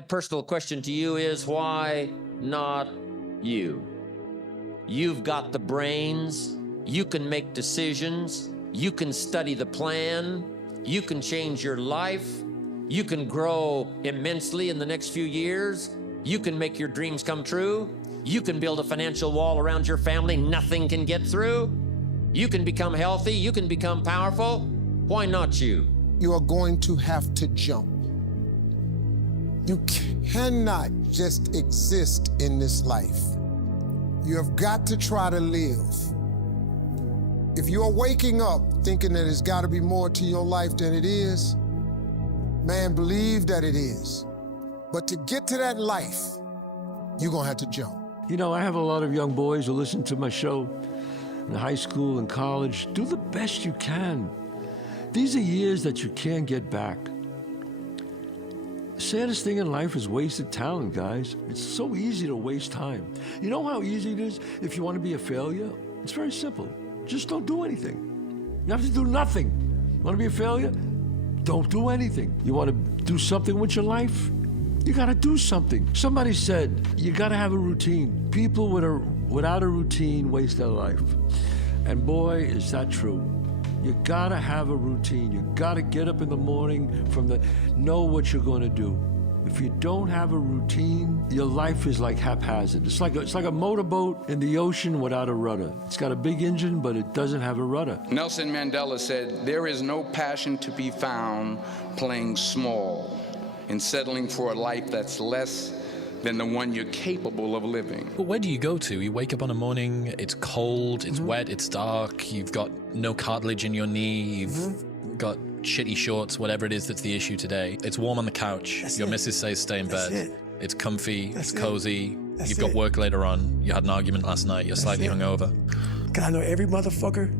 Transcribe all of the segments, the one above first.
my personal question to you is, why not you? You've got the brains, you can make decisions, you can study the plan, you can change your life, you can grow immensely in the next few years, you can make your dreams come true, you can build a financial wall around your family nothing can get through, you can become healthy, you can become powerful. Why not you? You are going to have to jump. You cannot just exist in this life. You have got to try to live. If you are waking up thinking that it's got to be more to your life than it is, man, believe that it is. But to get to that life, you're gonna have to jump. You know, I have a lot of young boys who listen to my show in high school and college. Do the best you can. These are years that you can't get back. The saddest thing in life is wasted talent, guys. It's so easy to waste time. You know how easy it is if you want to be a failure? It's very simple. Just don't do anything. You have to do nothing. You want to be a failure? Don't do anything. You want to do something with your life? You got to do something. Somebody said, you got to have a routine. People without a routine waste their life. And boy, is that true. You gotta have a routine. You gotta get up in the morning know what you're gonna do. If you don't have a routine, your life is like haphazard. It's like a motorboat in the ocean without a rudder. It's got a big engine, but it doesn't have a rudder. Nelson Mandela said, there is no passion to be found playing small and settling for a life that's less than the one you're capable of living. But where do you go to? You wake up on a morning, it's cold, it's wet, it's dark, you've got no cartilage in your knee, you've got shitty shorts, whatever it is that's the issue today. It's warm on the couch, your missus says stay in bed. It's comfy, it's cozy, you've got work later on, you had an argument last night, you're slightly hungover. Cause I know every motherfucker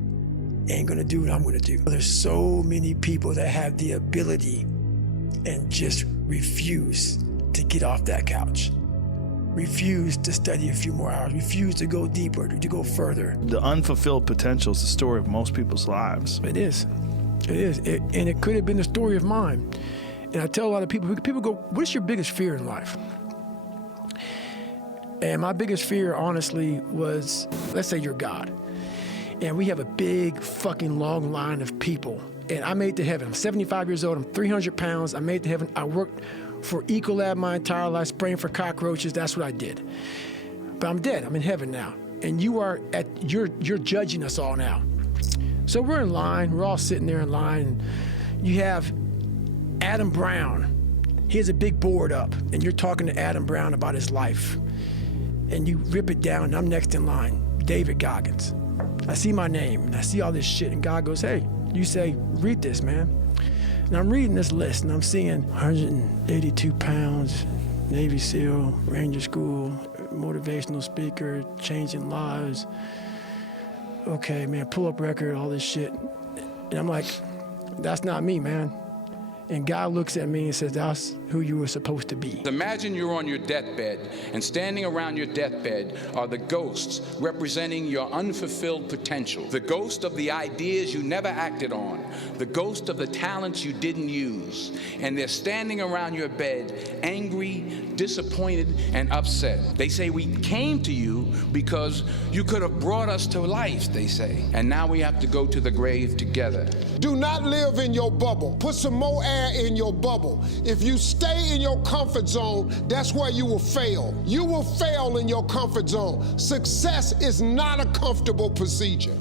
ain't gonna do what I'm gonna do. There's so many people that have the ability and just refuse to get off that couch. Refuse to study a few more hours. Refuse to go deeper, to go further. The unfulfilled potential is the story of most people's lives. It is. It is. And it could have been the story of mine. And I tell a lot of people go, what's your biggest fear in life? And my biggest fear, honestly, was, let's say you're God. And we have a big fucking long line of people. And I made it to heaven. I'm 75 years old. I'm 300 pounds. I made it to heaven. I worked for Ecolab my entire life, spraying for cockroaches. That's what I did. But I'm dead. I'm in heaven now. And you're judging us all now. So we're in line. We're all sitting there in line. And you have Adam Brown. He has a big board up, and you're talking to Adam Brown about his life. And you rip it down, and I'm next in line, David Goggins. I see my name, and I see all this shit, and God goes, hey, you say, read this, man. And I'm reading this list, and I'm seeing 182 pounds, Navy SEAL, Ranger School, motivational speaker, changing lives. Okay, man, pull-up record, all this shit. And I'm like, that's not me, man. And God looks at me and says, that's who you were supposed to be. Imagine you're on your deathbed, and standing around your deathbed are the ghosts representing your unfulfilled potential. The ghost of the ideas you never acted on. The ghost of the talents you didn't use. And they're standing around your bed, angry, disappointed, and upset. They say, we came to you because you could have brought us to life, they say. And now we have to go to the grave together. Do not live in your bubble. Put some more air in your bubble. If you stay in your comfort zone, that's where you will fail. You will fail in your comfort zone. Success is not a comfortable procedure.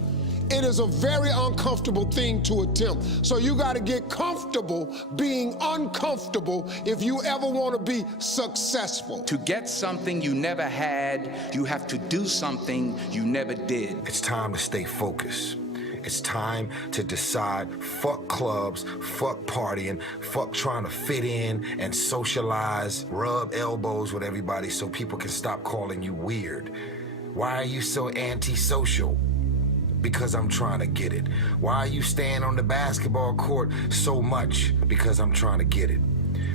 It is a very uncomfortable thing to attempt. So you got to get comfortable being uncomfortable if you ever want to be successful. To get something you never had, you have to do something you never did. It's time to stay focused. It's time to decide, fuck clubs, fuck partying, fuck trying to fit in and socialize, rub elbows with everybody so people can stop calling you weird. Why are you so antisocial? Because I'm trying to get it. Why are you staying on the basketball court so much? Because I'm trying to get it.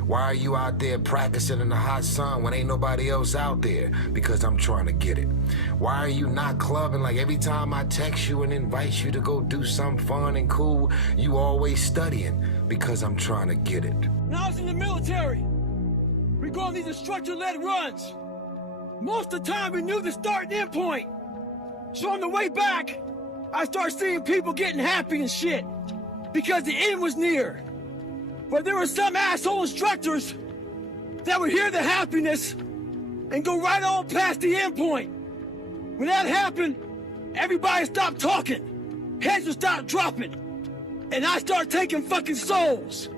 Why are you out there practicing in the hot sun when ain't nobody else out there? Because I'm trying to get it. Why are you not clubbing like every time I text you and invite you to go do something fun and cool, you always studying? Because I'm trying to get it. When I was in the military, we go on these instructor-led runs. Most of the time, we knew the start and end point. So on the way back, I started seeing people getting happy and shit because the end was near. But there were some asshole instructors that would hear the happiness and go right on past the end point. When that happened, everybody stopped talking. Heads would start dropping. And I started taking fucking souls.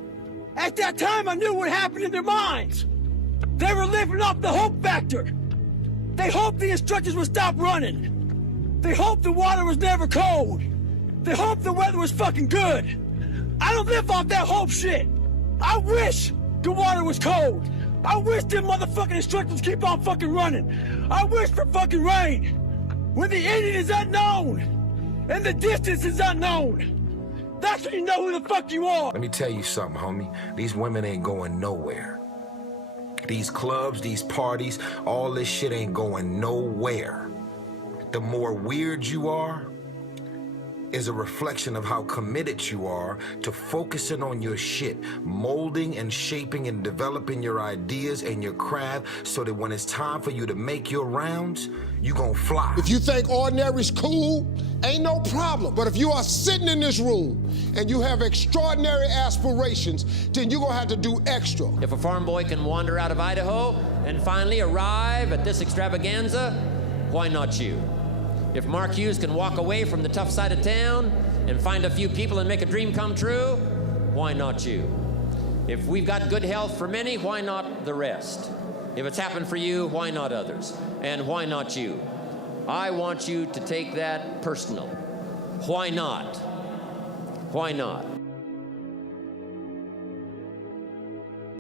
At that time, I knew what happened in their minds. They were living off the hope factor. They hoped the instructors would stop running. They hoped the water was never cold. They hoped the weather was fucking good. I don't live off that hope shit. I wish the water was cold. I wish them motherfucking instructors keep on fucking running. I wish for fucking rain. When the ending is unknown and the distance is unknown, that's when you know who the fuck you are. Let me tell you something, homie. These women ain't going nowhere. These clubs, these parties, all this shit ain't going nowhere. The more weird you are is a reflection of how committed you are to focusing on your shit, molding and shaping and developing your ideas and your craft so that when it's time for you to make your rounds, you gon' fly. If you think ordinary's cool, ain't no problem. But if you are sitting in this room and you have extraordinary aspirations, then you're gonna have to do extra. If a farm boy can wander out of Idaho and finally arrive at this extravaganza, why not you? If Mark Hughes can walk away from the tough side of town and find a few people and make a dream come true, why not you? If we've got good health for many, why not the rest? If it's happened for you, why not others? And why not you? I want you to take that personal. Why not? Why not?